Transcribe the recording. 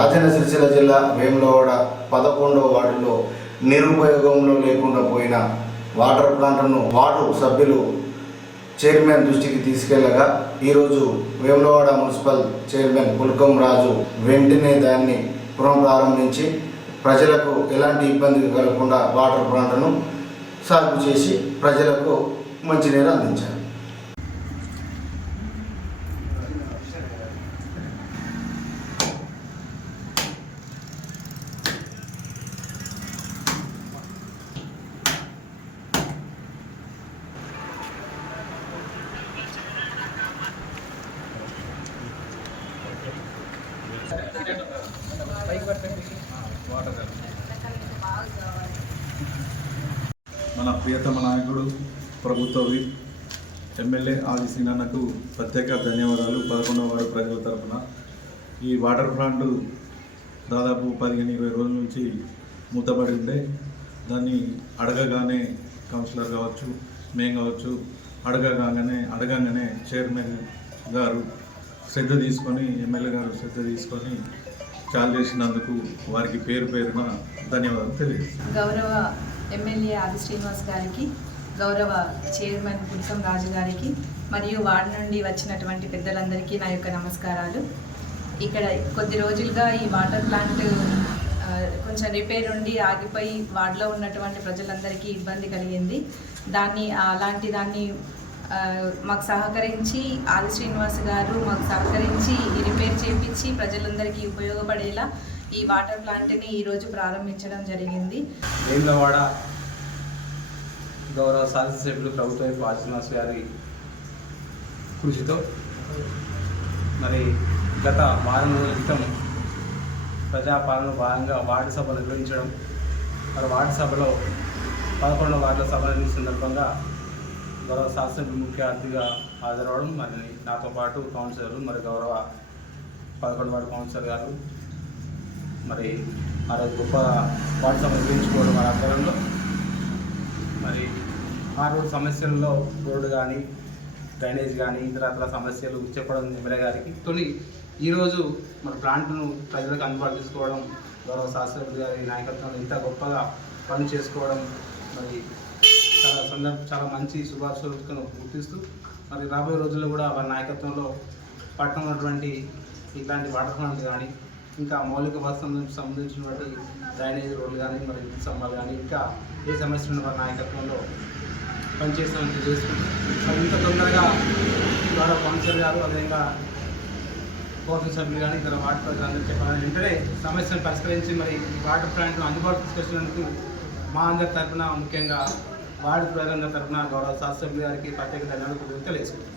రాజన్న సిరిసిల్ల జిల్లా వేములవాడ 11వ వార్డులో నిరుపయోగంలో లేకుండా పోయిన వాటర్ ప్లాంట్ను వార్డు సభ్యులు చైర్మన్ దృష్టికి తీసుకెళ్లగా ఈరోజు వేములవాడ మున్సిపల్ చైర్మన్ పుల్కం రాజు వెంటనే దాన్ని పునఃప్రారంభించి ప్రజలకు ఎలాంటి ఇబ్బంది కలగకుండా వాటర్ ప్లాంట్ను సాగు చేసి ప్రజలకు మంచినీరు అందించారు. మన ప్రియతమ నాయకుడు ప్రభుత్వ విప్ ఎమ్మెల్యే ఆది శ్రీనన్నకు ప్రత్యేక ధన్యవాదాలు. 11వ వార్డు ప్రజల తరఫున ఈ వాటర్ ప్లాంట్ దాదాపు 15-20 రోజుల నుంచి మూతపడి ఉండే దాన్ని అడగగానే కౌన్సిలర్ కావచ్చు, మేము కావచ్చు, అడగగానే చైర్మన్ గారు శ్రద్ధ తీసుకొని, ఎమ్మెల్యే గారు శ్రద్ధ తీసుకొని చాలు చేసినందుకు వారికి పేరు పేరున ధన్యవాదాలు తెలియజేస్తాను. గౌరవ ఎమ్మెల్యే ఆది శ్రీనివాస్ గారికి, గౌరవ చైర్మన్ పుల్కం రాజు గారికి మరియు వార్డు నుండి వచ్చినటువంటి పెద్దలందరికీ నా యొక్క నమస్కారాలు. ఇక్కడ కొద్ది రోజులుగా ఈ వాటర్ ప్లాంట్ కొంచెం రిపేర్ ఉండి ఆగిపోయి వార్డులో ఉన్నటువంటి ప్రజలందరికీ ఇబ్బంది కలిగింది. అలాంటి దాన్ని మాకు సహకరించి ఆది శ్రీనివాస్ గారు మాకు సహకరించి ఈ రిపేర్ చేయించి ప్రజలందరికీ ఉపయోగపడేలా ఈ వాటర్ ప్లాంట్ని ఈరోజు ప్రారంభించడం జరిగింది. వేములవాడ గౌరవ శాసనసభ్యులు ప్రభుత్వ ఆది శ్రీనివాస్ గారి కృషితో మరి గత వారం రోజుల క్రితం ప్రజాపాలన భాగంగా వార్డు సభ నిర్వహించడం, మరి వార్డు సభలో 11వ వార్డుల సభ నిర్వహించిన సందర్భంగా గౌరవ శాసనసభ్యులు ముఖ్య అతిథిగా హాజరవడం, మరి నాతో పాటు కౌన్సిలర్లు, మరి గౌరవ 11వ వార్డు కౌన్సిలర్ గారు మరి ఆ రోజు గొప్ప వార్డు సభ నిర్వహించుకోవడం వారి ఆధ్వర్యంలో మరి ఆ రోజు సమస్యల్లో రోడ్డు కానీ, డ్రైనేజ్ కానీ, ఇతర సమస్యలు చెప్పడం ఎమ్మెల్యే గారికి ఈరోజు మన ప్లాంట్ను ప్రజలకు అందుబాటు తీసుకోవడం, గౌరవ శాసనసభ్యులు గారి నాయకత్వంలో ఇంత గొప్పగా పని చేసుకోవడం మరి చాలా మంచి శుభాశుభాలను గుర్తిస్తూ మరి రాబోయే రోజుల్లో కూడా వారి నాయకత్వంలో పట్టణంలో ఉన్నటువంటి ఇట్లాంటి వాటర్ ప్లాంట్ కానీ, ఇంకా మౌలిక వసతులకు సంబంధించినటువంటి డ్రైనేజ్ రోడ్లు కానీ, మరి విద్యుత్ స్తంభాలు కానీ, ఇంకా ఏ సమస్యలు ఉన్న వారి నాయకత్వంలో పనిచేస్తామని చేసుకుంటూ మరి ఇంత తొందరగా గౌరవ కౌన్సిలర్ గారు, అదేవిధంగా కౌన్సిల్ సభ్యులు కానీ ఇతర వార్డు ప్రజలందరూ చెప్పాలని వెంటనే సమస్యను పరిష్కరించి మరి వాటర్ ప్లాంట్ను అందుబాటు తీసుకొచ్చినందుకు మా అందరి తరఫున, ముఖ్యంగా వార్డు ప్రజలందరి తరఫున గౌరవ శాసనసభ్యులు గారికి ప్రత్యేక ధన్యవాదాలు తెలియజేసుకుంటున్నాను.